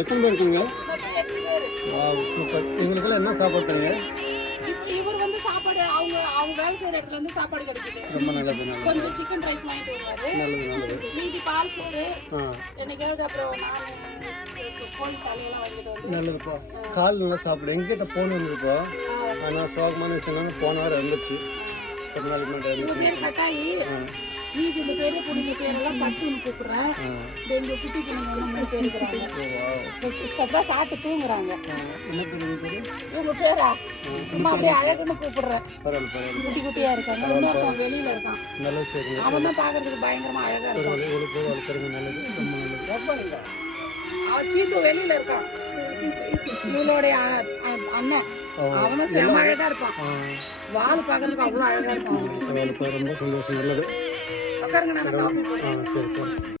எத்தனை பேர் இருக்காங்க? சூப்பர். இவங்களுக்கெல்லாம் என்ன சாப்பாடு தரீங்க? இவர் வந்து சாப்பாடு அவங்க வேலை செய்யற இடத்துல இருந்து சாப்பாடு கிடைக்குது. ரொம்ப நல்லது. கொஞ்சம் சிக்கன் ரைஸ் வாங்கிட்டு வருவாரு. நல்லது. மீதி பால் சோறு என்னைக்காவது அப்புறம் நான் கோழி தலையெல்லாம் வாங்கிட்டு வந்து. நல்லதுப்பா. கால் நல்லா சாப்பிடு. எங்கிட்ட போன் வந்துருப்பா. ஆனால் சோகமான விஷயம் போன வாரம் இருந்துச்சு. 10 நாளைக்கு முன்னாடி பேர் கட்டாயி மீதி இந்த பெரிய பொண்ணுங்க பேரெல்லாம் பட்டுன்னு கூப்பிடுறேன். இந்த குட்டி பொண்ணுங்க எல்லாம் 3 பேர் இருக்கிறாங்க. சப்பா சாப்பிட்டு தூங்குறாங்க. என்ன பேர்? இவங்க பேரா சும்மா அப்படியே அழகுன்னு கூப்பிடுறேன். பரவாயில்ல. குட்டி குட்டியா இருக்காங்க. இன்னொருத்தன் வெளியில இருக்கான். நல்லது. சரி. அவன் தான் பாக்குறதுக்கு பயங்கரமா அழகா இருக்கான். சீத்து வெளியில இருக்கான். இவளுடைய அண்ணன் அவனும் செம்ம அழகா இருப்பான். வால் பாக்குறதுக்கு அவ்வளவு அழகா இருப்பான். ரொம்ப சந்தோஷம். நல்லது. உட்காருங்க. நான் சரி.